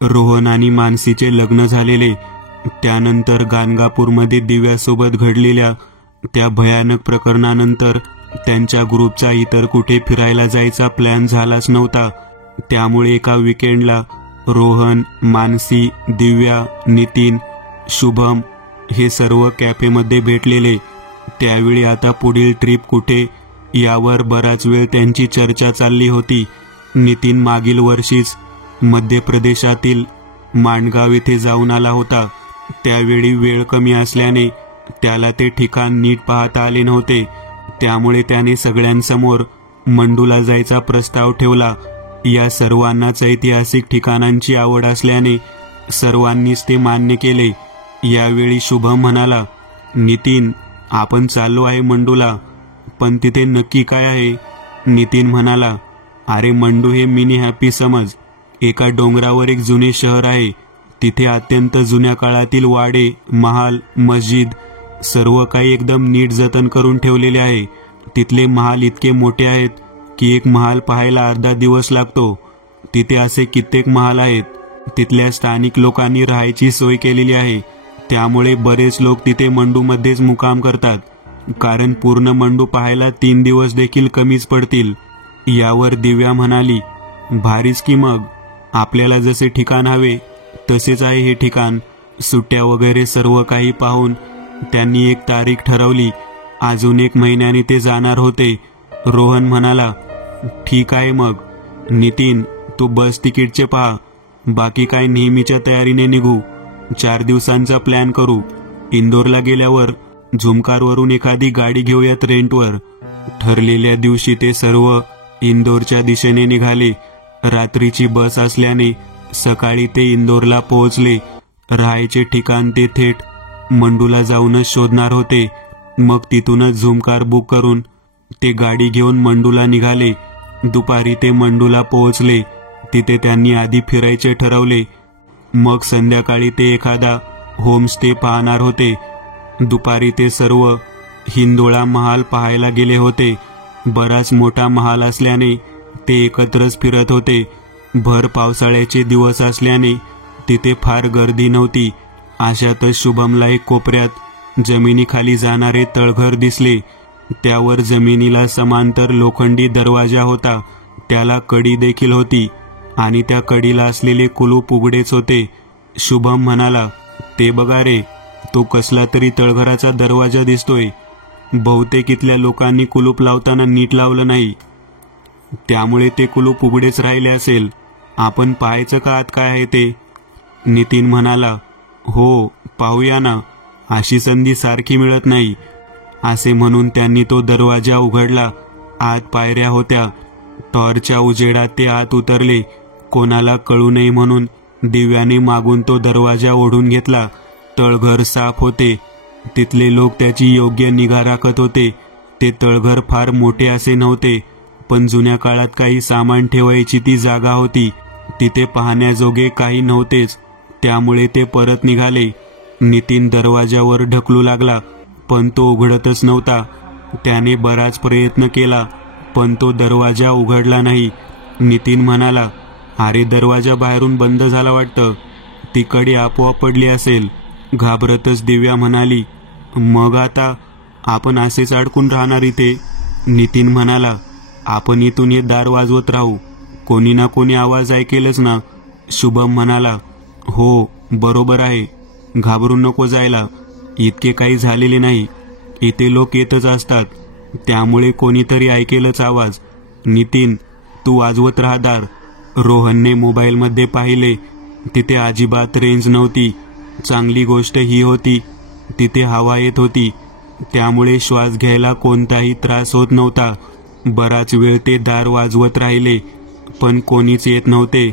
रोहन आणि मानसीचे लग्न झालेले. त्यानंतर गाणगापूरमध्ये दिव्यासोबत घडलेल्या त्या भयानक प्रकरणानंतर त्यांच्या ग्रुपचा इतर कुठे फिरायला जायचा प्लॅन झालाच नव्हता. त्यामुळे एका विकेंडला रोहन, मानसी, दिव्या, नितीन, शुभम हे सर्व कॅफेमध्ये भेटलेले. त्यावेळी आता पुढील ट्रिप कुठे यावर बराच वेळ त्यांची चर्चा चालली होती. नितीन मागील वर्षीच मध्य प्रदेशातील मांडगाव येथे जाऊन आला होता. त्यावेळी वेळ कमी असल्याने त्याला ते ठिकाण नीट पाहता आले नव्हते. त्यामुळे त्याने सगळ्यांसमोर मंडूला जायचा प्रस्ताव ठेवला. या सर्वांनाच ऐतिहासिक ठिकाणांची आवड असल्याने सर्वांनीच ते मान्य केले. यावेळी शुभम म्हणाला, नितीन, आपण चाललो आहे मंडूला, पण तिथे नक्की काय आहे? नितीन म्हणाला, अरे मंडू हे मिनी हॅपी समज. एका डोंगरावर एक जुने शहर आहे. तिथे अत्यंत जुन्या काळातील वाडे, महाल, मस्जिद सर्व काही एकदम नीट जतन करून ठेवलेले आहे. तिथले महाल इतके मोठे आहेत की एक महाल पाहायला अर्धा दिवस लागतो. तिथे असे कित्येक महाल आहेत. तिथल्या स्थानिक लोकांनी राहायची सोय केलेली आहे. त्यामुळे बरेच लोक तिथे मंडूमध्येच मुक्काम करतात, कारण पूर्ण मंडू पाहायला 3 दिवस देखील कमीच पडतील. यावर दिव्या म्हणाली, भारीच की मग. आपल्याला जसे ठिकाण हवे तसेच आहे हे ठिकाण. सुट्ट्या वगैरे सर्व काही पाहून त्यांनी एक तारीख ठरवली. अजून 1 महिन्याने ते जाणार होते. रोहन म्हणाला, ठीक आहे मग. नितीन, तू बस तिकीटचे पहा. बाकी काय नेहमीच्या तयारीने निघू. 4 दिवसांचा प्लॅन करू. इंदोरला गेल्यावर झुमकारवरून एखादी गाडी घेऊयात रेंटवर. ठरलेल्या दिवशी ते सर्व इंदोरच्या दिशेने निघाले. रात्रीची बस असल्याने सकाळी ते इंदोरला पोहोचले. राहायचे ठिकाण ते थेट मंडूला जाऊनच शोधणार होते. मग तिथूनच झुमकार बुक करून ते गाडी घेऊन मंडूला निघाले. दुपारी ते मंडूला पोहोचले. तिथे त्यांनी आधी फिरायचे ठरवले. मग संध्याकाळी ते एखादा होमस्टे पाहणार होते. दुपारी ते सर्व हिंदोळा महाल पाहायला गेले होते. बराच मोठा महाल असल्याने ते एकत्रच फिरत होते. भर पावसाळ्याचे दिवस असल्याने तिथे फार गर्दी नव्हती. अशातच शुभमला एक कोपऱ्यात जमिनीखाली जाणारे तळघर दिसले. त्यावर जमिनीला समांतर लोखंडी दरवाजा होता. त्याला कडी देखील होती आणि त्या कडीला असलेले कुलूप उघडेच होते. शुभम म्हणाला, ते बघा रे, तो कसला तरी तळघराचा दरवाजा दिसतोय. बहुतेक इथल्या लोकांनी कुलूप लावताना नीट लावलं नाही, त्यामुळे ते कुलूप उघडेच राहिले असेल. आपण पाहायचं का आत काय आहे ते? नितीन म्हणाला, हो, पाहूया ना. अशी संधी सारखी मिळत नाही. असे म्हणून त्यांनी तो दरवाजा उघडला. आत पायऱ्या होत्या. टॉर्चच्या उजेडात ते आत उतरले. कोणाला कळू नये म्हणून दिव्याने मागून तो दरवाजा ओढून घेतला. तळघर साफ होते. तिथले लोक त्याची योग्य निगा राखत होते. ते तळघर फार मोठे असे नव्हते, पण जुन्या काळात काही सामान ठेवायची ती जागा होती. तिथे पाहण्याजोगे काही नव्हतेच. त्यामुळे ते परत निघाले. नितीन दरवाजावर ढकलू लागला, पण तो उघडतच नव्हता. त्याने बराच प्रयत्न केला, पण तो दरवाजा उघडला नाही. नितीन म्हणाला, अरे, दरवाजा बाहेरून बंद झाला वाटतं. ती कडी आपोआप पडली असेल. घाबरतच दिव्या म्हणाली, मग आता आपण असेच अडकून राहणार इथे? नितीन म्हणाला, आपण इथून हे दार वाजवत राहू. कोणी ना कोणी आवाज ऐकेलच ना. शुभम म्हणाला, हो, बरोबर आहे. घाबरून नको जायला. इतके काही झालेले नाही. इथे लोक येतच असतात, त्यामुळे कोणीतरी ऐकेलच आवाज. नितीन, तू वाजवत राहा दार. रोहनने मोबाईलमध्ये पाहिले. तिथे अजिबात रेंज नव्हती. चांगली गोष्ट ही होती, तिथे हवा येत होती. त्यामुळे श्वास घ्यायला कोणताही त्रास होत नव्हता. बराच वेळ ते दार वाजवत राहिले, पण कोणीच येत नव्हते.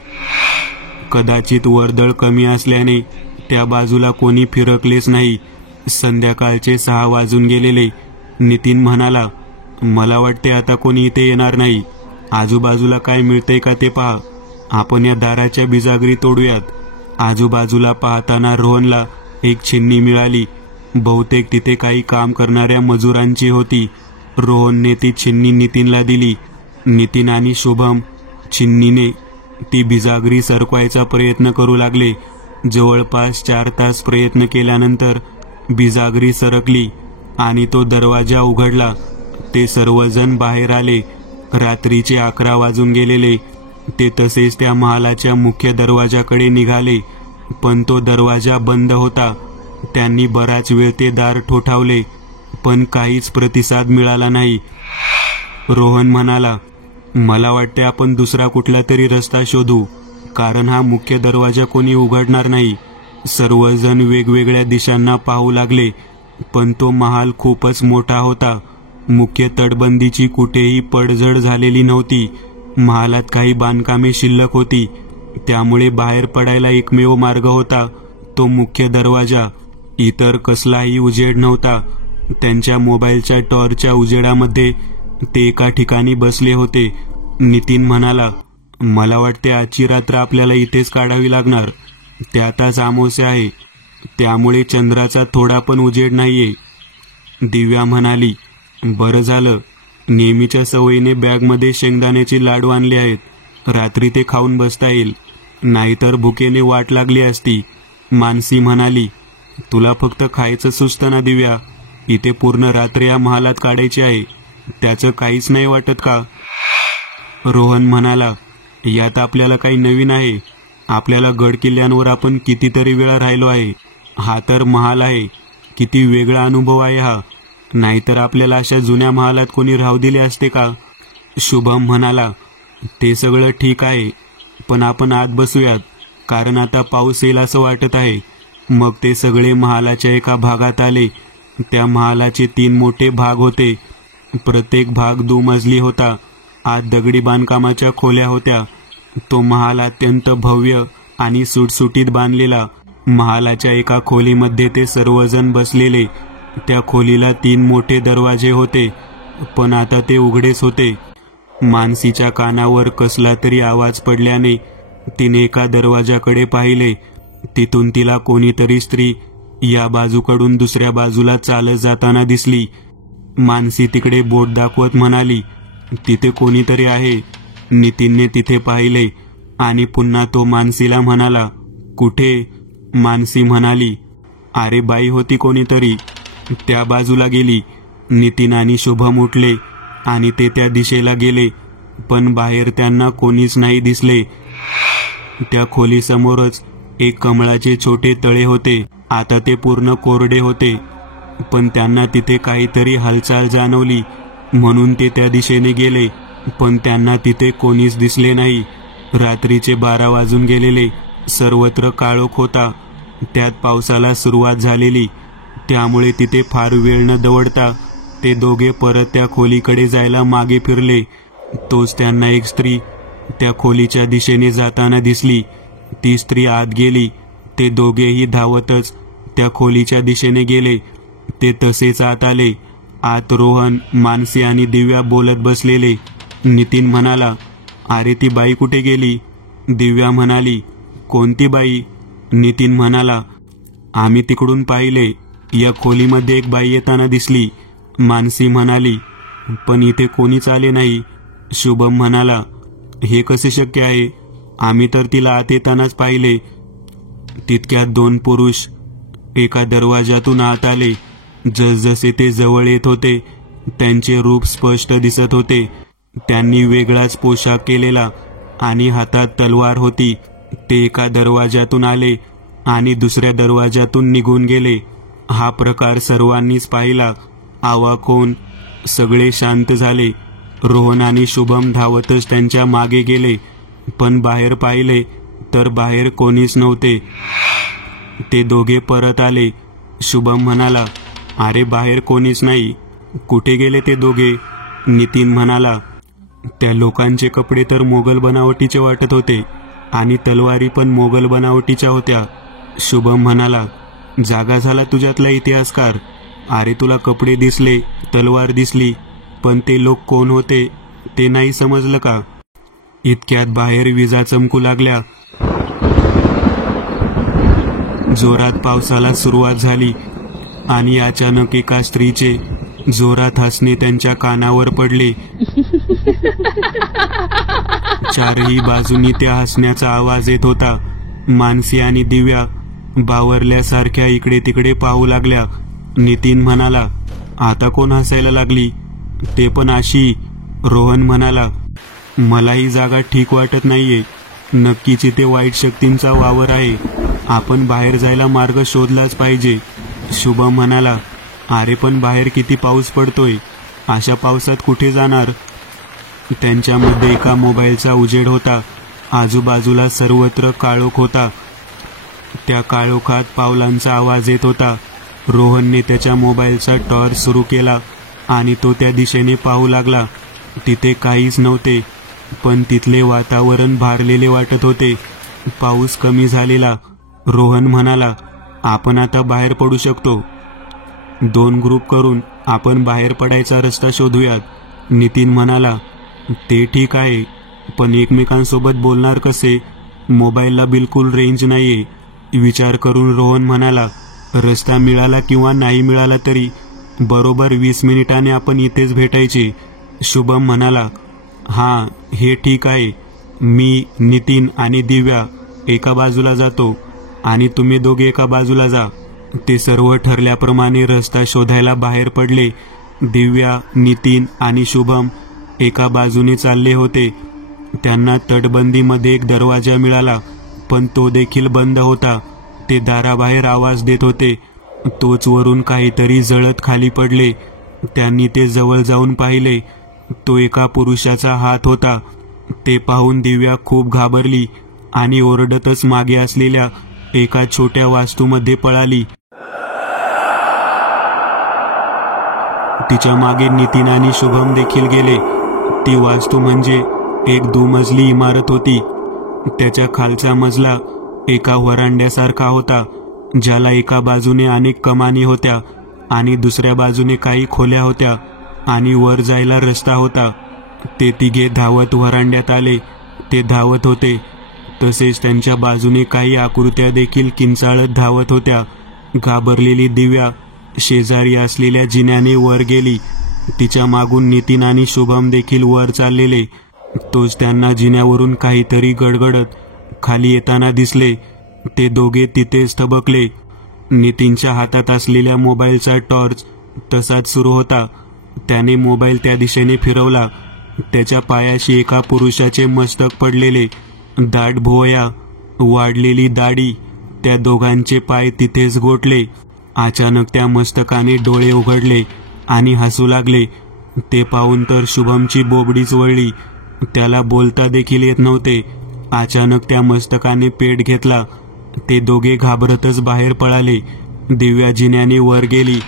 कदाचित वर्दळ कमी असल्याने त्या बाजूला कोणी फिरकलेच नाही. संध्याकाळचे 6 वाजून गेलेले. नितीन म्हणाला, मला वाटते आता कोणी इथे येणार नाही. आजूबाजूला काय मिळतंय का ते पहा. आपण या दाराच्या बिजागरी तोडूयात. आजूबाजूला पाहताना रोहनला एक छिन्नी मिळाली. बहुतेक तिथे काही काम करणाऱ्या मजुरांची होती. रोहनने ती छिन्नी नितीनला दिली. नितीन आणि शुभम छिन्नीने ती बिजागरी सरकवायचा प्रयत्न करू लागले. जवळपास 4 तास प्रयत्न केल्यानंतर बिजागरी सरकली आणि तो दरवाजा उघडला. ते सर्वजण बाहेर आले. रात्रीचे 11 वाजून गेलेले. ते तसेच त्या महालाच्या मुख्य दरवाजाकडे निघाले, पण तो दरवाजा बंद होता. त्यांनी बराच वेळ ते दार ठोठावले, पण काहीच प्रतिसाद मिळाला नाही. रोहन म्हणाला, मला वाटते आपण दुसरा कुठला तरी रस्ता शोधू, कारण हा मुख्य दरवाजा कोणी उघडणार नाही. सर्वजण वेगवेगळ्या दिशांना पाहू लागले, पण तो महाल खूपच मोठा होता. मुख्य तटबंदीची कुठेही पडझड झालेली नव्हती. महालात काही बांधकामे शिल्लक होती, त्यामुळे बाहेर पडायला एकमेव मार्ग होता तो मुख्य दरवाजा. इतर कसलाही उजेड नव्हता. त्यांच्या मोबाईलच्या टॉर्चच्या उजेडामध्ये ते एका ठिकाणी बसले होते. नितीन म्हणाला, मला वाटते आजची रात्र आपल्याला इथेच काढावी लागणार. त्यात आज अमावास्या आहे, त्यामुळे चंद्राचा थोडा पण उजेड नाहीये. दिव्या म्हणाली, बरं झालं, नेहमीच्या सवयीने बॅगमध्ये शेंगदाण्याची लाडू आणले आहेत. रात्री ते खाऊन बसता येईल, नाहीतर भुकेने वाट लागली असती. मानसी म्हणाली, तुला फक्त खायचं सुचतं ना दिव्या. इथे पूर्ण रात्र या महालात काढायची आहे, त्याचं काहीच नाही वाटत का? रोहन म्हणाला, यात आपल्याला काही नवीन आहे. आपल्याला गड किल्ल्यांवर आपण कितीतरी वेळा राहिलो आहे. हा तर महाल आहे. किती वेगळा अनुभव आहे हा. नाहीतर आपल्याला अशा जुन्या महालात कोणी राहू दिले असते का? शुभम म्हणाला, ते सगळं ठीक आहे, पण आपण आत बसूयात, कारण आता पाऊस येईल असं वाटत आहे. मग ते सगळे महालाच्या एका भागात आले. त्या महालाचे 3 मोठे भाग होते. प्रत्येक भाग दुमजली होता. आत दगडी बांधकामाच्या खोल्या होत्या. तो महाल अत्यंत भव्य आणि सुटसुटीत बांधलेला. महालाच्या एका खोलीमध्ये ते सर्वजण बसलेले. त्या खोलीला 3 मोठे दरवाजे होते, पण आता ते उघडेच होते. मानसीच्या कानावर कसला तरी आवाज पडल्याने तिने एका दरवाजाकडे पाहिले. तिथून तिला कोणीतरी स्त्री या बाजूकडून दुसऱ्या बाजूला चालत जाताना दिसली. मानसी तिकडे बोट दाखवत म्हणाली, तिथे कोणीतरी आहे. नितीनने तिथे पाहिले आणि पुन्हा तो मानसीला म्हणाला, कुठे? मानसी म्हणाली, अरे बाई होती कोणीतरी, त्या बाजूला गेली. नितीन आणि शुभम उठले आणि ते त्या दिशेला गेले, पण बाहेर त्यांना कोणीच नाही दिसले. त्या खोलीसमोरच एक कमळाचे छोटे तळे होते. आता ते पूर्ण कोरडे होते, पण त्यांना तिथे काहीतरी हालचाल जाणवली, म्हणून ते त्या दिशेने गेले, पण त्यांना तिथे कोणीच दिसले नाही. रात्रीचे 12 वाजून गेलेले. सर्वत्र काळोख होता. त्यात पावसाला सुरुवात झालेली, त्यामुळे तिथे फार वेळ न दवडता ते दोघे परत त्या खोलीकडे जायला मागे फिरले. तोच त्यांना एक स्त्री त्या खोलीच्या दिशेने जाताना दिसली. ती स्त्री आत गेली. ते दोघेही धावतच त्या खोलीच्या दिशेने गेले. ते तसेच आत आले. आत रोहन, मानसी आणि दिव्या बोलत बसलेले. नितीन म्हणाला, अरे ती बाई कुठे गेली? दिव्या म्हणाली, कोणती बाई? नितीन म्हणाला, आम्ही तिकडून पाहिले, या खोलीमध्ये एक बाई येताना दिसली. मानसी म्हणाली, पण इथे कोणीच आले नाही. शुभम म्हणाला, हे कसे शक्य आहे? आम्ही तर तिला आत येतानाच पाहिले. तितक्यात 2 पुरुष एका दरवाजातून आत आले. जसजसे ते जवळ येत होते, त्यांचे रूप स्पष्ट दिसत होते. त्यांनी वेगळाच पोशाख केलेला आणि हातात तलवार होती. ते एका दरवाजातून आले आणि दुसऱ्या दरवाजातून निघून गेले. हा प्रकार सर्वांनीच पाहिला. आवाक होऊन सगळे शांत झाले. रोहन आणि शुभम धावतच त्यांच्या मागे गेले, पण बाहेर पाहिले तर बाहेर कोणीच नव्हते. ते दोघे परत आले. शुभम म्हणाला, अरे बाहेर कोणीच नाही. कुठे गेले ते दोघे? नितीन म्हणाला, त्या लोकांचे कपडे तर मोगल बनावटीचे वाटत होते आणि तलवारी पण मोगल बनावटीच्या होत्या. शुभम म्हणाला, जागा झाला तुझ्यातला इतिहासकार. अरे तुला कपडे दिसले, तलवार दिसली, पण ते लोक कोण होते ते नाही समजलं का? इतक्यात बाहेर विजा चमकू लागल्या. जोरात पावसाला सुरुवात झाली आणि अचानक एका स्त्रीचे जोरात हसणे त्यांच्या कानावर पडले. चारही बाजूनी त्या हसण्याचा आवाज येत होता. मानसी आणि दिव्या बावरल्यासारख्या इकडे तिकडे पाहू लागल्या. नितीन म्हणाला, आता कोण हसायला लागली, ते पण अशी. रोहन म्हणाला, मला ही जागा ठीक वाटत नाहीये. नक्कीच इथे वाईट शक्तींचा वावर आहे. आपण बाहेर जायला मार्ग शोधलाच पाहिजे. शुभम म्हणाला, अरे पण बाहेर किती पाऊस पडतोय, अशा पावसात कुठे जाणार. त्यांच्यामध्ये एका मोबाईलचा उजेड होता. आजूबाजूला सर्वत्र काळोख होता. त्या काळोखात पावलांचा आवाज येत होता. रोहनने त्याच्या मोबाईलचा टॉर्च सुरू केला आणि तो त्या दिशेने पाहू लागला. तिथे काहीच नव्हते, पण तिथले वातावरण भारलेले वाटत होते. पाऊस कमी झालेला. रोहन म्हणाला, आपण आता बाहेर पडू शकतो. 2 ग्रुप करून आपण बाहेर पडायचा रस्ता शोधूयात. नितीन म्हणाला, ते ठीक आहे, पण एकमेकांसोबत बोलणार कसे. मोबाईलला बिलकुल रेंज नाहीये. विचार करून रोहन म्हणाला, रस्ता मिळाला किंवा नाही मिळाला तरी बरोबर 20 मिनिटांनी आपण इथेच भेटायचे. शुभम म्हणाला, हां हे ठीक आहे. मी, नितीन आणि दिव्या एका बाजूला जातो आणि तुम्ही दोघे एका बाजूला जा. ते सर्व ठरल्याप्रमाणे रस्ता शोधायला बाहेर पडले. दिव्या, नितीन आणि शुभम एका बाजूने चालले होते. त्यांना तटबंदीमध्ये एक दरवाजा मिळाला, पण तो देखील बंद होता. ते दाराबाहेर आवाज देत होते. तोच वरून काहीतरी जळत खाली पडले. त्यांनी ते जवळ जाऊन पाहिले. तो एका पुरुषाचा हात होता. ते पाहून दिव्या खूप घाबरली आणि ओरडतच मागे असलेल्या एका छोट्या वास्तूमध्ये पळाली. तिच्या मागे नितीन आणि शुभम देखील गेले. ती वास्तू म्हणजे एक दुमजली इमारत होती. त्याच्या खालचा मजला एका व्हरांड्यासारखा होता, ज्याला एका बाजूने अनेक कमानी होत्या आणि दुसऱ्या बाजूने काही खोल्या होत्या आणि वर जायला रस्ता होता. ते तिघे धावत व्हरांड्यात आले. ते धावत होते तसेच त्यांच्या बाजूने काही आकृत्या देखील किंचाळत धावत होत्या. घाबरलेली दिव्या शेजारी असलेल्या जिन्याने वर गेली. तिच्या मागून नितीन आणि शुभम देखील वर चाललेले. तोच त्यांना जिन्यावरून काहीतरी गडगडत खाली येताना दिसले. ते दोघे तिथेच थबकले. नितीनच्या हातात असलेल्या मोबाईलचा टॉर्च तसाच सुरू होता. त्याने मोबाईल त्या दिशेने फिरवला. त्याच्या पायाशी एका पुरुषाचे मस्तक पडलेले. दाट भुवया, वाढलेली दाढी. त्या दोघांचे पाय तिथेच गोठले. अचानक त्या मस्तकाने डोळे उघडले आणि हसू लागले. ते पाहून तर शुभमची बोबडीच वळली. त्याला बोलता देखील येत नव्हते. अचानक त्या मस्तकाने पेट घेतला. ते दोघे घाबरतच बाहेर पळाले. दिव्या जिन्याने वर गेली.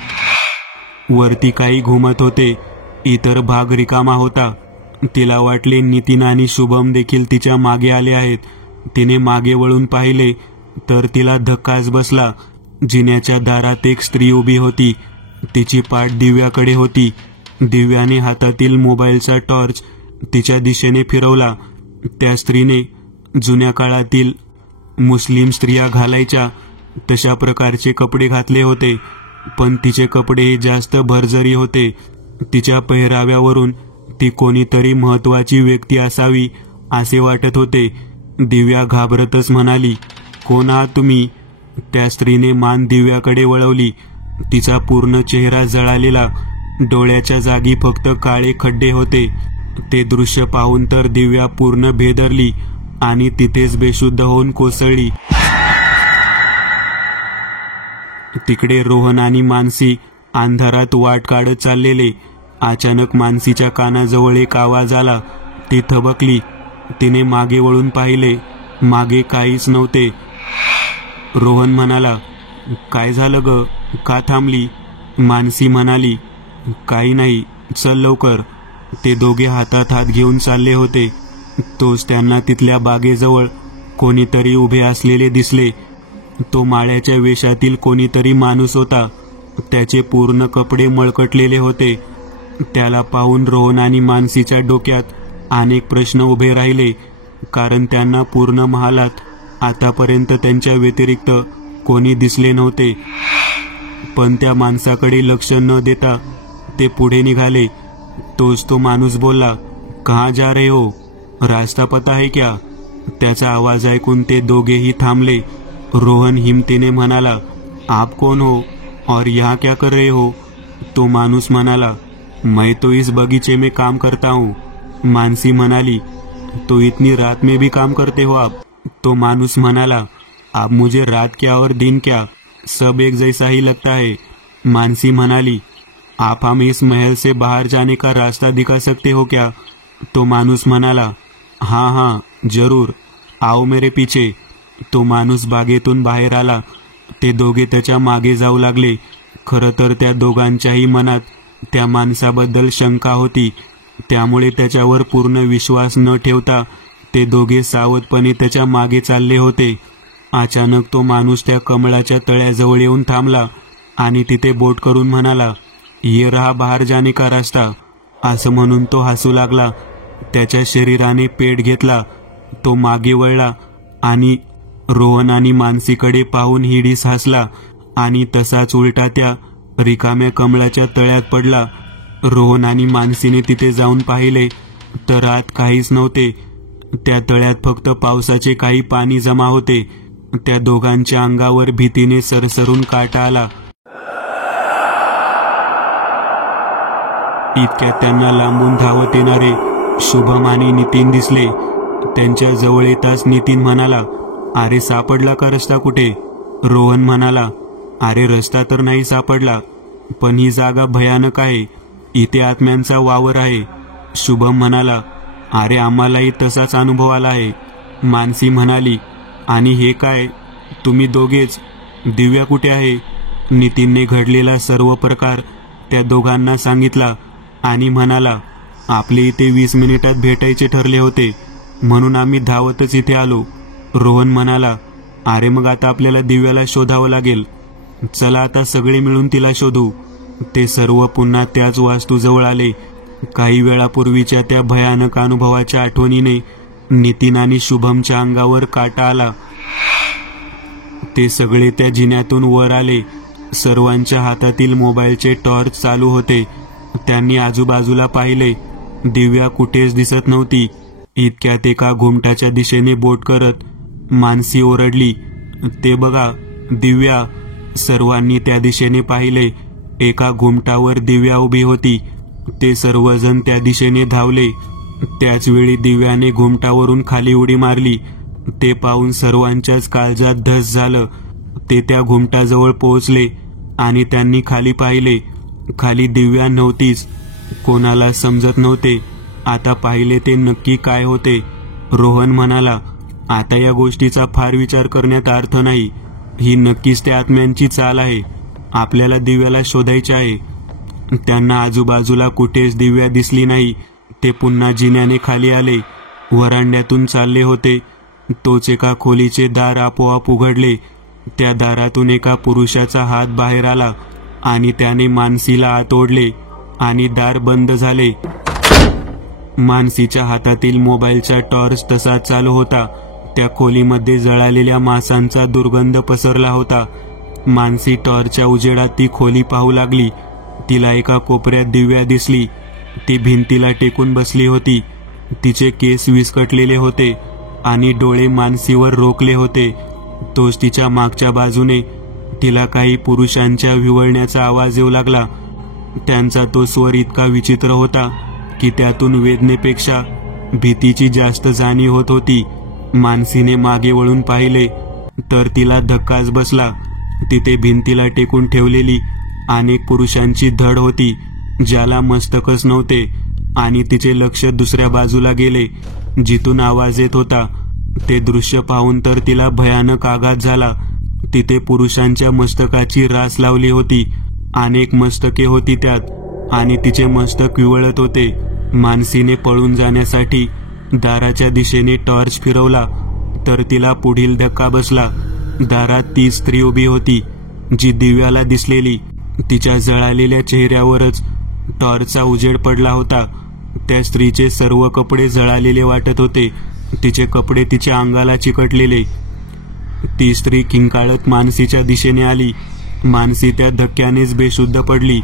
वरती काही घुमत होते. इतर भाग रिकामा होता. तिला वाटले नितीन आणि शुभम देखील तिच्या मागे आले आहेत. तिने मागे वळून पाहिले तर तिला धक्काच बसला. जिन्याच्या दारात एक स्त्री उभी होती. तिची पाठ दिव्याकडे होती. दिव्याने हातातील मोबाईलचा टॉर्च तिच्या दिशेने फिरवला. त्या स्त्रीने जुन्या काळातील मुस्लिम स्त्रिया घालायच्या तशा प्रकारचे कपडे घातले होते, पण तिचे कपडे जास्त भरजरी होते. तिच्या पेहराव्यावरून ती कोणीतरी महत्वाची व्यक्ती असावी असे वाटत होते. दिव्या घाबरतच म्हणाली, कोण आहात तुम्ही? त्या स्त्रीने मान दिव्याकडे वळवली. तिचा पूर्ण चेहरा जळालेला. डोळ्याच्या जागी फक्त काळे खड्डे होते. ते दृश्य पाहून तर दिव्या पूर्ण भेदरली आणि तिथेच बेशुद्ध होऊन कोसळली. तिकडे रोहन आणि मानसी अंधारात वाट काढत चाललेले. अचानक मानसीच्या कानाजवळ एक आवाज आला. ती थबकली. तिने मागे वळून पाहिले. मागे काहीच नव्हते. रोहन म्हणाला, काय झालं ग, का थांबली? मानसी म्हणाली, काही नाही, चल लवकर. ते दोघे हातात हात घेऊन चालले होते. तोच त्यांना तिथल्या बागेजवळ कोणीतरी उभे असलेले दिसले. तो माळ्याच्या वेशातील कोणीतरी माणूस होता. त्याचे पूर्ण कपडे मळकटलेले होते. त्याला पाहून रोहन आणि मानसीच्या डोक्यात अनेक प्रश्न उभे राहिले, कारण त्यांना पूर्ण महालात आतापर्यंत त्यांच्या व्यतिरिक्त कोणी दिसले नव्हते. पण त्या माणसाकडे लक्ष न देता ते पुढे निघाले. तोच तो माणूस बोलला, कहाँ जा रहे हो, रास्ता पता है क्या? त्याचा आवाज ऐकून ते दोघेही थांबले. रोहन हिमतीने म्हणाला, आप कौन हो और यहाँ क्या कर रहे हो? तो माणूस म्हणाला, मैं तो इस बगीचे में काम करता हूँ. मानसी म्हणाली, तो इतनी रात में भी काम करते हो आप? तो माणूस म्हणाला, अब मुझे रात क्या और दिन क्या, सब एक जैसा ही लगता है. मानसी म्हणाली, आप हमें इस महल से बाहर जाने का रास्ता दिखा सकते हो क्या? तो माणूस म्हणाला, हाँ हाँ जरूर, आओ मेरे पीछे. तो माणूस बागेतून बाहेर आला. ते दोघे त्याच्या मागे जाऊ लागले. खरं तर त्या दोघांच्याही मनात त्या माणसाबद्दल शंका होती. त्यामुळे त्याच्यावर पूर्ण विश्वास न ठेवता ते दोघे सावधपणे त्याच्या मागे चालले होते. अचानक तो माणूस त्या कमळाच्या तळ्याजवळ येऊन थांबला आणि तिथे बोट करून म्हणाला, ये रहा बाहेर जाने का रास्ता. असं म्हणून तो हसू लागला. त्याच्या शरीराने पेट घेतला. तो मागे वळला आणि रोहन आणि मानसीकडे पाहून हिडीस हसला आणि तसाच उलटा त्या रिकाम्या कमळाच्या तळ्यात पडला. रोहन आणि मानसीने तिथे जाऊन पाहिले तर आत काहीच नव्हते. त्या तळ्यात फक्त पावसाचे काही पाणी जमा होते. त्या दोघांच्या अंगावर भीतीने सरसरून काटा आला. इतक्यात त्यांना लांबून धावत येणारे शुभम आणि नितीन दिसले. त्यांच्या जवळ येताच नितीन म्हणाला, अरे सापडला का रस्ता कुठे? रोहन म्हणाला, अरे रस्ता तर नाही सापडला, पण ही जागा भयानक आहे, इथे आत्म्यांचा वावर आहे. शुभम म्हणाला, अरे आम्हालाही तसाच अनुभव आला आहे. मानसी म्हणाली, आणि हे काय, तुम्ही दोघेच, दिव्या कुठे आहे? नितीनने घडलेला सर्व प्रकार त्या दोघांना सांगितला आणि म्हणाला, आपले इथे 20 मिनिटात भेटायचे ठरले होते, म्हणून आम्ही धावतच इथे आलो. रोहन म्हणाला, अरे मग आता आपल्याला दिव्याला शोधावं लागेल, चला आता सगळे मिळून तिला शोधू. ते सर्व पुन्हा त्याच वास्तूजवळ आले. काही वेळापूर्वीच्या त्या भयानक अनुभवाच्या आठवणीने नितीन आणि शुभमच्या अंगावर काटा आला. ते सगळे त्या जिन्यातून वर आले. सर्वांच्या हातातील मोबाईलचे टॉर्च चालू होते. त्यांनी आजूबाजूला पाहिले. दिव्या कुठेच दिसत नव्हती. इतक्यात एका घुमटाच्या दिशेने बोट करत मानसी ओरडली, ते बघा दिव्या. सर्वांनी त्या दिशेने पाहिले. एका घुमटावर दिव्या उभी होती. ते सर्वजण त्या दिशेने धावले. त्याच वेळी दिव्याने घुमटावरून खाली उडी मारली. ते पाहून सर्वांच्याच काळजात धस झालं. ते त्या घुमटाजवळ पोहोचले आणि त्यांनी खाली पाहिले. खाली दिव्या नव्हतीच. कोणाला समजत नव्हते आता पाहिले ते नक्की काय होते. रोहन म्हणाला, आता या गोष्टीचा फार विचार करण्यात अर्थ नाही. ही नक्कीच त्या आत्म्यांची चाल आहे. आपल्याला दिव्याला शोधायचे आहे. त्यांना आजूबाजूला कुठेच दिव्या दिसली नाही. ते पुन्हा जिन्याने खाली आले. व्हरांड्यातून चालले होते. तोच एका खोलीचे दार आपोआप उघडले. त्या दारातून एका पुरुषाचा हात बाहेर आला आणि त्याने मानसीला आत ओढले आणि दार बंद झाले. मानसीच्या हातातील मोबाईलचा टॉर्च तसाच चालू होता. त्या खोलीमध्ये जळालेल्या मांसांचा दुर्गंध पसरला होता. मानसी टॉर्चच्या उजेडात ती खोली पाहू लागली. तिला एका कोपऱ्यात दिव्या दिसली. ती भिंतीला टेकून बसली होती. तिचे केस विस्कटलेले होते आणि डोळे मानसीवर रोखले होते. तोच तिच्या मागच्या बाजूने तिला काही पुरुषांच्या विव्हळण्याचा आवाज येऊ लागला. त्यांचा तो स्वर इतका विचित्र होता की त्यातून वेदनेपेक्षा भीतीची जास्त जाणीव होत होती. मानसीने मागे वळून पाहिले तर तिला धक्काच बसला. तिथे भिंतीला टेकून ठेवलेली अनेक पुरुषांची धड होती ज्याला मस्तकच नव्हते आणि तिचे लक्ष दुसऱ्या बाजूला गेले जिथून आवाज येत होता. ते दृश्य पाहून तर तिला भयानक आघात झाला. तिथे पुरुषांच्या मस्तकाची रास लावली होती. अनेक मस्तके होती त्यात आणि तिचे मस्तक विवळत होते. मानसीने पळून जाण्यासाठी दाराच्या दिशेने टॉर्च फिरवला तर तिला पुढील धक्का बसला. दारात ती स्त्री उभी होती जी दिव्याला दिसलेली. तिच्या जळालेल्या चेहऱ्यावरच टॉर्चचा उजेड पडला होता. त्या स्त्रीचे सर्व कपडे जळालेले वाटत होते. तिचे कपडे तिच्या अंगाला चिकटलेले. ती स्त्री किंकाळत मानसीच्या दिशेने आली. मानसी त्या धक्क्यानेच बेशुद्ध पडली.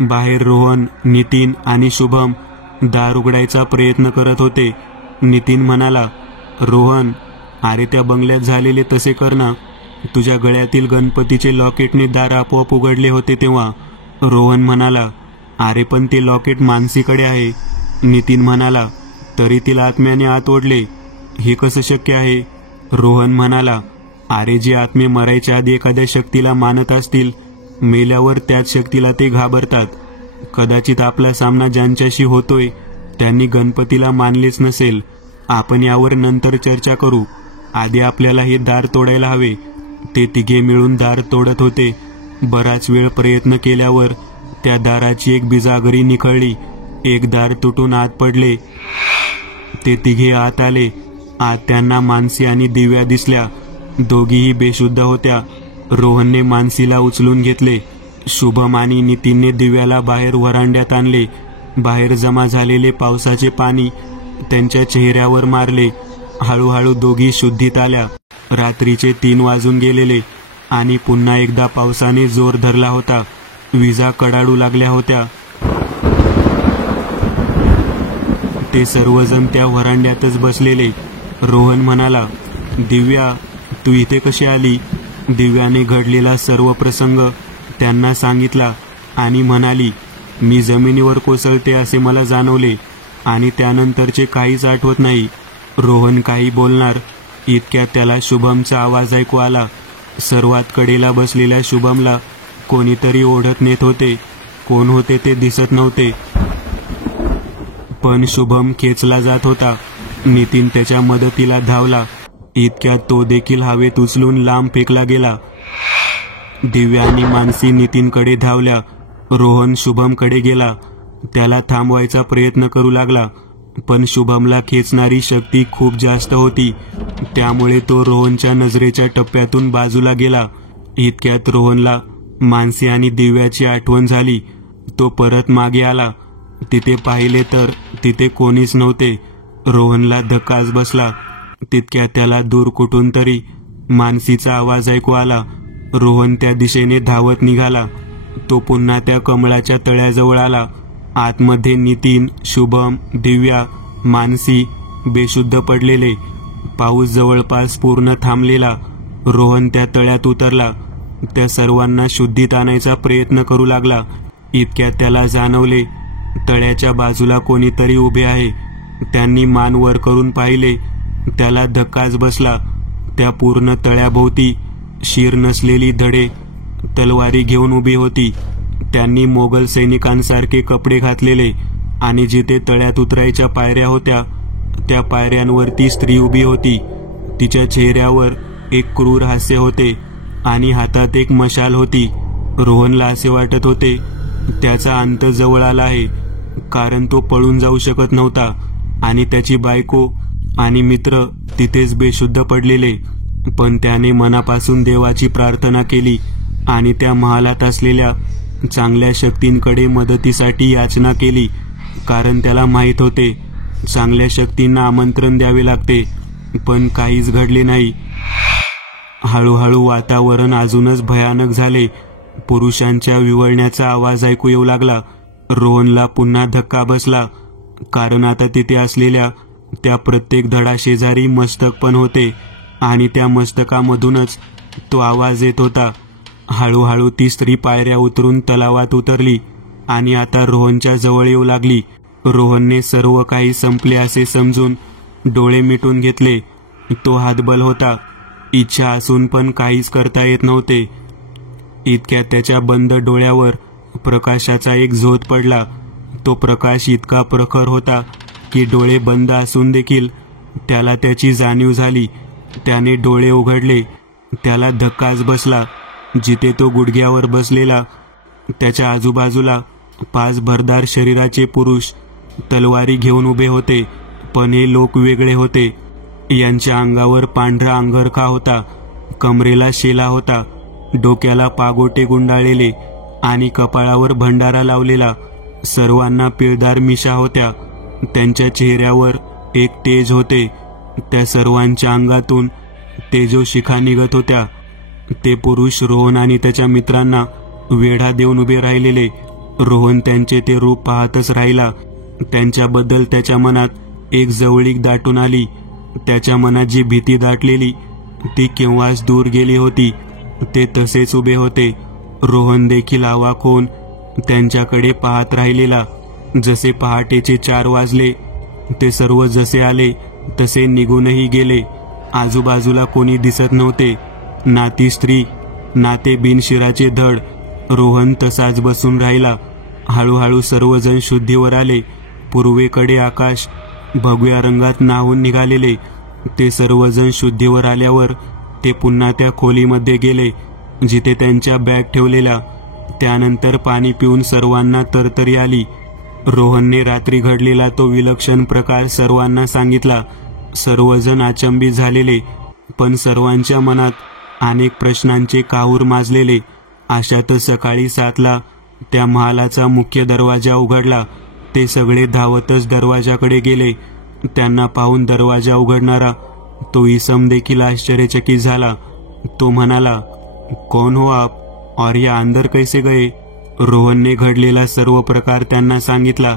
बाहेर रोहन, नितीन आणि शुभम दार उघडायचा प्रयत्न करत होते. नितीन म्हणाला, रोहन, अरे त्या बंगल्यात झालेले तसे कर ना. तुझ्या गळ्यातील गणपतीचे लॉकेटने दार आपोआप उघडले होते तेव्हा. रोहन म्हणाला, अरे पण ते लॉकेट मानसीकडे आहे. नितीन म्हणाला, तरी तिला आत्म्याने आत ओढले, हे कसं शक्य आहे? रोहन म्हणाला, अरे जे आत्मे मरायच्या आधी एखाद्या शक्तीला मानत असतील, मेल्यावर त्याच शक्तीला ते घाबरतात. कदाचित आपला सामना ज्यांच्याशी होतोय त्यांनी गणपतीला मानलेच नसेल. आपण यावर नंतर चर्चा करू. आधी आपल्याला हे दार तोडायला हवे. ते तिघे मिळून दार तोडत होते. बराच वेळ प्रयत्न केल्यावर त्या दाराची एक बिजागरी निखळली. एक दार तुटून आत पडले. ते तिघे आत आले. आत त्यांना मानसी आणि दिव्या दिसल्या. दोघीही बेशुद्ध होत्या. रोहनने मानसीला उचलून घेतले. शुभम आणि नितीनने दिव्याला बाहेर व्हरांड्यात आणले. बाहेर जमा झालेले पावसाचे पाणी त्यांच्या चेहऱ्यावर मारले. हळूहळू दोघी शुद्धीत आल्या. रात्रीचे 3 वाजून गेलेले आणि पुन्हा एकदा पावसाने जोर धरला होता. विजा कडाडू लागल्या होत्या. ते सर्वजण त्या व्हरांड्यातच बसलेले. रोहन म्हणाला, दिव्या, तू इथे कशी आली? दिव्याने घडलेला सर्व प्रसंग त्यांना सांगितला आणि म्हणाली, मी जमिनीवर कोसळते असे मला जाणवले आणि त्यानंतरचे काहीच आठवत नाही. रोहन काही बोलणार इतक्यात त्याला शुभमचा आवाज ऐकू आला. सर्वात कडेला बसलेल्या शुभमला कोणीतरी ओढत नेत होते. कोण होते ते दिसत नव्हते, पण शुभम खेचला जात होता. नितीन त्याच्या मदतीला धावला. इतक्यात तो देखील हवेत उचलून लांब फेकला गेला. दिव्या आणि मानसी नितीनकडे धावल्या. रोहन शुभमकडे गेला. त्याला थांबवायचा प्रयत्न करू लागला, पण शुभमला खेचणारी शक्ती खूप जास्त होती. त्यामुळे तो रोहनच्या नजरेच्या टप्प्यातून बाजूला गेला. इतक्यात रोहनला मानसी आणि दिव्याची आठवण झाली. तो परत मागे आला. तिथे पाहिले तर तिथे कोणीच नव्हते. रोहनला धक्काच बसला. तितक्यात त्याला दूर कुठून तरी मानसीचा आवाज ऐकू आला. रोहन त्या दिशेने धावत निघाला. तो पुन्हा त्या कमळाच्या तळ्याजवळ आला. आतमध्ये नितीन, शुभम, दिव्या, मानसी बेशुद्ध पडलेले. पाऊस जवळपास पूर्ण थांबलेला. रोहन त्या तळ्यात उतरला. त्या सर्वांना शुद्धीत आणायचा प्रयत्न करू लागला. इतक्यात त्याला जाणवले, तळ्याच्या बाजूला कोणीतरी उभे आहे. त्यांनी मान वर करून पाहिले. त्याला धक्काच बसला. त्या पूर्ण तळ्याभोवती शीर नसलेली धडे तलवारी घेऊन उभी होती. त्यांनी मोगल सैनिकांसारखे कपडे घातलेले आणि जिथे तळ्यात उतरायच्या पायऱ्या होत्या त्या पायऱ्यांवरती स्त्री उभी होती. तिच्या चेहऱ्यावर एक क्रूर हास्य होते आणि हातात एक मशाल होती. रोहनला असे वाटत होते त्याचा अंत जवळ आला आहे, कारण तो पळून जाऊ शकत नव्हता आणि त्याची बायको आणि मित्र तिथेच बेशुद्ध पडलेले. पण त्याने मनापासून देवाची प्रार्थना केली आणि त्या महालात असलेल्या चांगल्या शक्तींकडे मदतीसाठी याचना केली, कारण त्याला माहीत होते चांगल्या शक्तींना आमंत्रण द्यावे लागते. पण काहीच घडले नाही. हळूहळू वातावरण अजूनच भयानक झाले. पुरुषांच्या विवळण्याचा आवाज ऐकू येऊ लागला. रोहनला पुन्हा धक्का बसला, कारण आता तिथे असलेल्या त्या प्रत्येक धडाशेजारी मस्तक पण होते आणि त्या मस्तकामधूनच तो आवाज येत होता. हळूहळू ती स्त्री पायऱ्या उतरून तलावात उतरली आणि आता रोहनच्या जवळ येऊ लागली. रोहनने सर्व काही संपले असे समजून डोळे मिटून घेतले. तो हातबल होता. इच्छा असून पण काहीच करता येत नव्हते. इतक्यात त्याच्या बंद डोळ्यावर प्रकाशाचा एक झोत पडला. तो प्रकाश इतका प्रखर होता की डोळे बंद असून देखील त्याला त्याची जाणीव झाली. त्याने डोळे उघडले. त्याला धक्काच बसला. जिथे तो गुडघ्यावर बसलेला त्याच्या आजूबाजूला 5 भरदार शरीराचे पुरुष तलवारी घेऊन उभे होते. पण हे लोक वेगळे होते. यांच्या अंगावर पांढरा अंगरखा होता, कमरेला शेला होता, डोक्याला पागोटे गुंडाळलेले आणि कपाळावर भंडारा लावलेला. सर्वांना पिळदार मिशा होत्या. त्यांच्या चेहऱ्यावर एक तेज होते. त्या सर्वांच्या अंगातून तेजोशिखा निघत होत्या. ते पुरुष रोहन आणि त्याच्या मित्रांना वेढा देऊन उभे राहिलेले. रोहन त्यांचे ते रूप पाहतच राहिला. त्यांच्याबद्दल त्याच्या मनात एक जवळीक दाटून आली. त्याच्या मनात जी भीती दाटलेली ती केव्हाच दूर गेली होती. ते तसेच उभे होते. रोहन देखील अवाक होऊन त्यांच्याकडे पाहत राहिलेला. जसे पहाटेचे 4 वाजले. ते सर्व जसे आले तसे निघूनही गेले. आजूबाजूला कोणी दिसत नव्हते, ना ती स्त्री, ना ते बिनशिराचे धड. रोहन तसाच बसून राहिला. हळूहळू सर्वजण शुद्धीवर आले. पूर्वेकडे आकाश भगव्या रंगात न्हावून निघालेले. ते सर्वजण शुद्धीवर आल्यावर ते पुन्हा त्या खोलीमध्ये गेले जिथे त्यांच्या बॅग ठेवलेल्या. त्यानंतर पाणी पिऊन सर्वांना तरतरी आली. रोहनने रात्री घडलेला तो विलक्षण प्रकार सर्वांना सांगितला. सर्वजण अचंबित झालेले, पण सर्वांच्या मनात अनेक प्रश्नांचे काहूर माजलेले. अशातच सकाळी 7ला त्या महालाचा मुख्य दरवाजा उघडला. ते सगळे धावतच दरवाजाकडे गेले. त्यांना पाहून दरवाजा उघडणारा तो इसम देखील आश्चर्यचकित झाला. तो म्हणाला, "कौन हो आप और या अंदर कैसे गए?" रोहनने घडलेला सर्व प्रकार त्यांना सांगितला,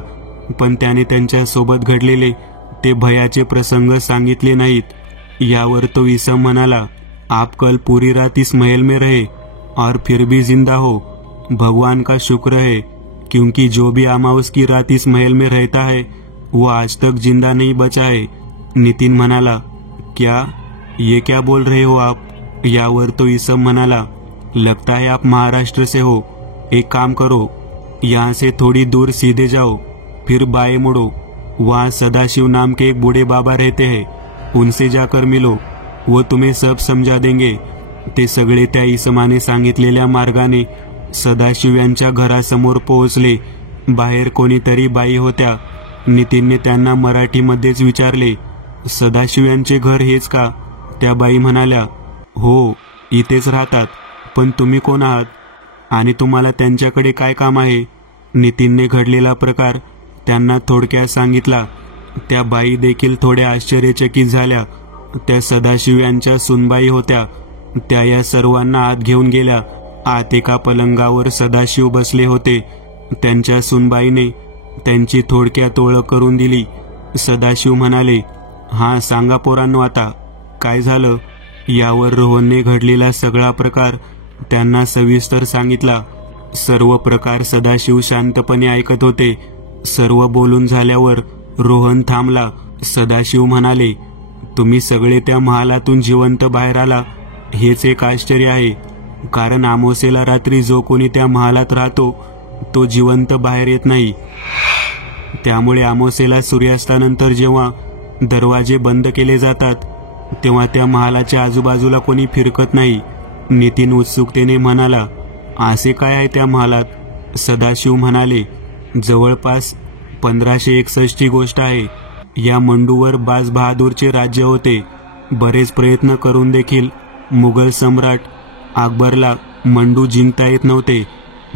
पण त्याने त्यांच्या सोबत घडलेले ते भयाचे प्रसंग सांगितले नाहीत. यावर तो इसम म्हणाला, "आप कल पूरी रात इस महल में रहे और फिर भी जिंदा हो. भगवान का शुक्र है, क्योंकि जो भी अमावस की रात इस महल में रहता है वो आज तक जिंदा नहीं बचा है." नितिन म्हणाला, "क्या? ये क्या बोल रहे हो आप?" यावर तो इसम म्हणाला, "लगता है आप महाराष्ट्र से हो. एक काम करो, यहाँ से थोड़ी दूर सीधे जाओ, फिर बाएं मुड़ो. वहाँ सदाशिव नाम के एक बूढ़े बाबा रहते हैं. उनसे जाकर मिलो, वो तुम्हें सब समझा देंगे." ते सगळे त्या इसमाने सांगितलेल्या मार्गाने सदाशिव यांच्या घरासमोर पोहोचले. बाहेर कोणीतरी बाई होत्या. नितीनने त्यांना मराठीमध्येच विचारले, "सदाशिव यांचे घर हेच का?" त्या बाई म्हणाल्या, "हो, इथेच राहतात. पण तुम्ही कोण आहात आणि तुम्हाला त्यांच्याकडे काय काम आहे?" नितीनने घडलेला प्रकार त्यांना थोडक्यात सांगितला. त्या बाई देखील थोड्या आश्चर्यचकित झाल्या. त्या सदाशिव यांच्या सुनबाई होत्या. त्या या सर्वांना आत घेऊन गेल्या. आत एका पलंगावर सदाशिव बसले होते. त्यांच्या सुनबाईने त्यांची थोडक्यात ओळख करून दिली. सदाशिव म्हणाले, "हां, सांगा पोरांनो, आता काय झालं?" यावर रोहनने घडलेला सगळा प्रकार त्यांना सविस्तर सांगितला. सर्व प्रकार सदाशिव शांतपणे ऐकत होते. सर्व बोलून झाल्यावर रोहन थांबला. सदाशिव म्हणाले, "तुम्ही सगळे त्या महालातून जिवंत बाहेर आला हेच एक आश्चर्य आहे. कारण अमावास्येला रात्री जो कोणी त्या महालात राहतो तो जिवंत बाहेर येत नाही. त्यामुळे अमावास्येला सूर्यास्तानंतर जेव्हा दरवाजे बंद केले जातात तेव्हा त्या महालाच्या आजूबाजूला कोणी फिरकत नाही." नितीन उत्सुकतेने म्हणाला, "असे काय आहे त्या महालात?" सदाशिव म्हणाले, "जवळपास 1561 गोष्ट आहे. या मंडूवर बाज बहादूरचे राज्य होते. बरेच प्रयत्न करून देखील मुघल सम्राट अकबरला मंडू जिंकता येत नव्हते.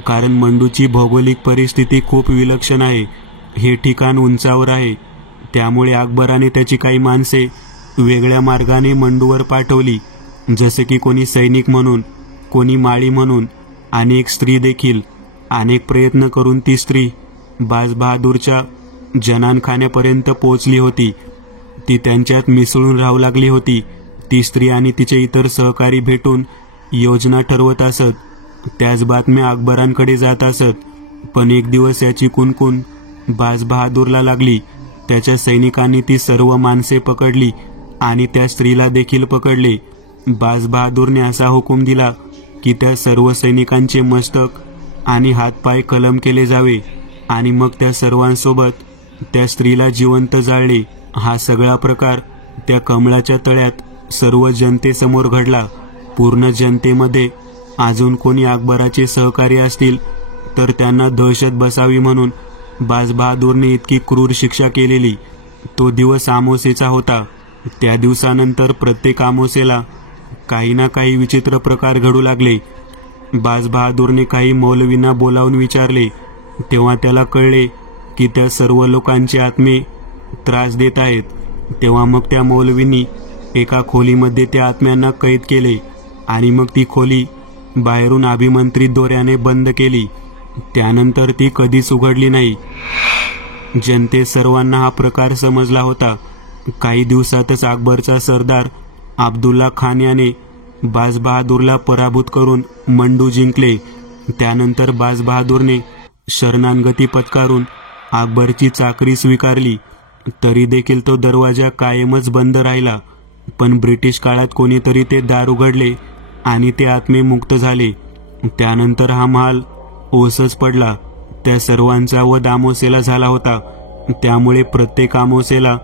कारण मंडूची भौगोलिक परिस्थिती खूप विलक्षण आहे. हे ठिकाण उंचावर आहे. त्यामुळे अकबराने त्याची काही माणसे वेगळ्या मार्गाने मंडूवर पाठवली, जसे की कोणी सैनिक म्हणून, कोणी माळी म्हणून आणि एक स्त्री देखील. अनेक प्रयत्न करून ती स्त्री बाज बहादूरच्या जनानखान्यापर्यंत पोहोचली होती. ती त्यांच्यात मिसळून राहू लागली होती. ती स्त्री आणि तिचे इतर सहकारी भेटून योजना ठरवत असत. त्याच बातम्या अकबरांकडे जात असत. पण एक दिवस याची कुणकुण बाज बहादूरला लागली. त्याच्या सैनिकांनी ती सर्व माणसे पकडली आणि त्या स्त्रीला देखील पकडले. बाज बहादूरने असा हुकूम दिला की त्या सर्व सैनिकांचे मस्तक आणि हातपाय कलम केले जावे आणि मग त्या सर्वांसोबत त्या स्त्रीला जिवंत जाळले. हा सगळा प्रकार त्या कमळाच्या तळ्यात सर्व जनतेसमोर घडला. पूर्ण जनतेमध्ये अजून कोणी अकबराचे सहकारी असतील तर त्यांना दहशत बसावी म्हणून बाज बहादूरने इतकी क्रूर शिक्षा केलेली. तो दिवस अमावास्येचा होता. त्या दिवसानंतर प्रत्येक अमावास्येला काही ना काही विचित्र प्रकार घडू लागले. बाज बहादूरने काही मौलवींना बोलावून विचारले. तेव्हा त्याला कळले की त्या सर्व लोकांचे आत्मे त्रास देत आहेत. तेव्हा मग त्या मौलवींनी एका खोलीमध्ये त्या आत्म्यांना कैद केले आणि मग ती खोली बाहेरून अभिमंत्रित दोऱ्याने बंद केली. त्यानंतर ती कधीच उघडली नाही. जनते सर्वांना हा प्रकार समजला होता. काही दिवसातच अकबरचा सरदार अब्दुल्ला खान याने बाज बहादूरला पराभूत करून मंडू जिंकले. त्यानंतर बाज बहादूरने शरणागती पत्करून अकबरची चाकरी स्वीकारली. तरी देखील तो दरवाजा कायमच बंद राहिला. पण ब्रिटिश काळात कोणीतरी ते दार उघडले आणि ते आत्मे मुक्त झाले. त्यानंतर हा महाल ओसच पडला. त्या सर्वांचा वध अमावास्येला झाला होता. त्यामुळे प्रत्येक अमावास्येला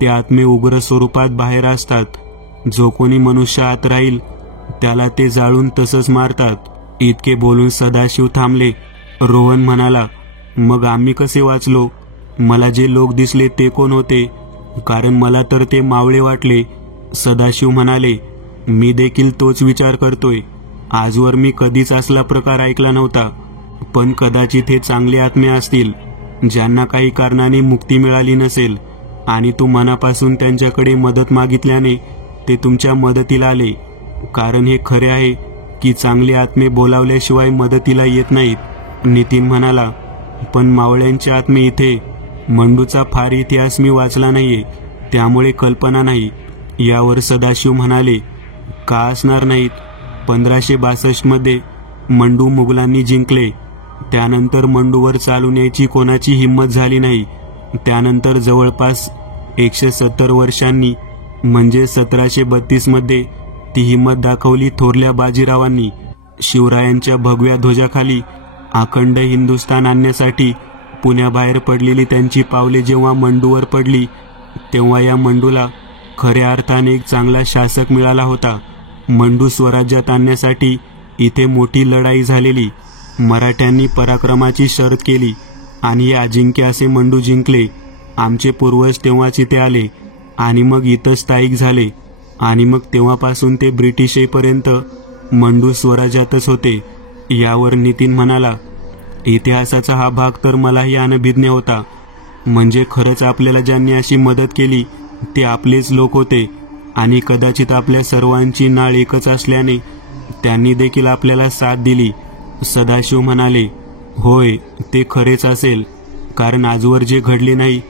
ते आत्मे उग्र स्वरूपात बाहेर असतात. जो कोणी मनुष्य आत राहील त्याला ते जाळून तसंच मारतात. इतके बोलून सदाशिव थांबले. रोहन म्हणाला, मग आम्ही कसे वाचलो? मला जे लोक दिसले ते कोण होते? कारण मला तर ते मावळे वाटले. सदाशिव म्हणाले, मी देखील तोच विचार करतोय. आजवर मी कधीच असला प्रकार ऐकला नव्हता. पण कदाचित हे चांगले आत्मे असतील ज्यांना काही कारणाने मुक्ती मिळाली नसेल आणि तू मनापासून त्यांच्याकडे मदत मागितल्याने ते तुमच्या मदतीला आले. कारण हे खरे आहे की चांगले आत्मे बोलावल्याशिवाय मदतीला येत नाहीत. नितीन म्हणाला, पण मावळ्यांचे आत्मे इथे? मंडूचा फार इतिहास मी वाचला नाहीये, त्यामुळे कल्पना नाही. यावर सदाशिव म्हणाले, का असणार नाहीत? 1562 मध्ये मंडू मुघलांनी जिंकले. त्यानंतर मंडूवर चालून यायची कोणाची हिंमत झाली नाही. त्यानंतर जवळपास 170 वर्षांनी म्हणजे 1732 मध्ये ती हिंमत दाखवली थोरल्या बाजीरावांनी. शिवरायांच्या भगव्या ध्वजाखाली अखंड हिंदुस्थान आणण्यासाठी पुण्याबाहेर पडलेली त्यांची पावले जेव्हा मंडूवर पडली तेव्हा या मंडूला खऱ्या अर्थाने एक चांगला शासक मिळाला होता. मंडू स्वराज्यात आणण्यासाठी इथे मोठी लढाई झालेली. मराठ्यांनी पराक्रमाची शर्त केली आणि हे अजिंक्य असे मंडू जिंकले. आमचे पूर्वज तेव्हाच इथे आले आणि मग इथं स्थायिक झाले आणि मग तेव्हापासून ते ब्रिटिश येईपर्यंत मंडू स्वराज्यातच होते. यावर नितीन म्हणाला, इतिहासाचा हा भाग तर मलाही अनभिज्ञ होता. म्हणजे खरंच आपल्याला ज्यांनी अशी मदत केली ते आपलेच लोक होते आणि कदाचित आपल्या सर्वांची नाळ एकच असल्याने त्यांनी देखील आपल्याला साथ दिली. सदाशिव म्हणाले, होय, ते खरेच असेल. कारण आजवर जे घडले नाही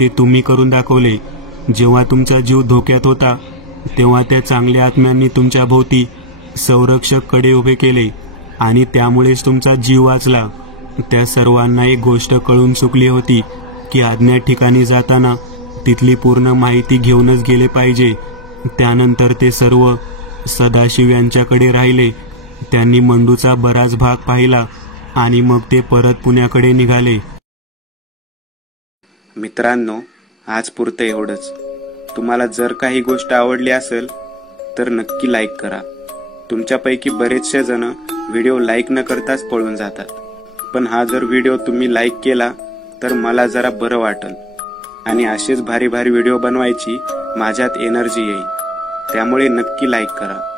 ते तुम्ही करून दाखवले. जेव्हा तुमचा जीव धोक्यात होता तेव्हा त्या चांगल्या आत्म्यांनी तुमच्या भोवती संरक्षक कडे उभे केले आणि त्यामुळेच तुमचा जीव वाचला. त्या सर्वांना एक गोष्ट कळून चुकली होती की अज्ञात ठिकाणी जाताना तिथली पूर्ण माहिती घेऊनच गेले पाहिजे. त्यानंतर ते सर्व सदाशिव यांच्याकडे राहिले. त्यांनी मंडूचा बराच भाग पाहिला आणि मग ते परत पुण्याकडे निघाले. मित्रांनो, आज पुरतं एवढंच. तुम्हाला जर काही गोष्ट आवडली असेल तर नक्की लाईक करा. तुमच्यापैकी बरेचसे जण व्हिडिओ लाईक न करताच पळून जातात. पण हा जर व्हिडिओ तुम्ही लाईक केला तर मला जरा बरं वाटेल आणि असेच भारी भारी व्हिडिओ बनवायची माझ्यात एनर्जी येईल. त्यामुळे नक्की लाईक करा.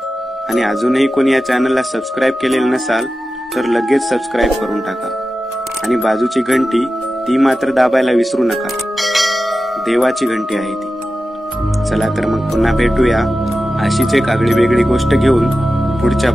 आणि अजूनही कोणी या चॅनलला सबस्क्राईब केलेलं नसाल तर लगेच सबस्क्राईब करून टाका. आणि बाजूची घंटी ती मात्र दाबायला विसरू नका. देवाची घंटी आहे ती. चला तर मग पुन्हा भेटूया अशीच एक आगळी वेगळी गोष्ट घेऊन पुढच्या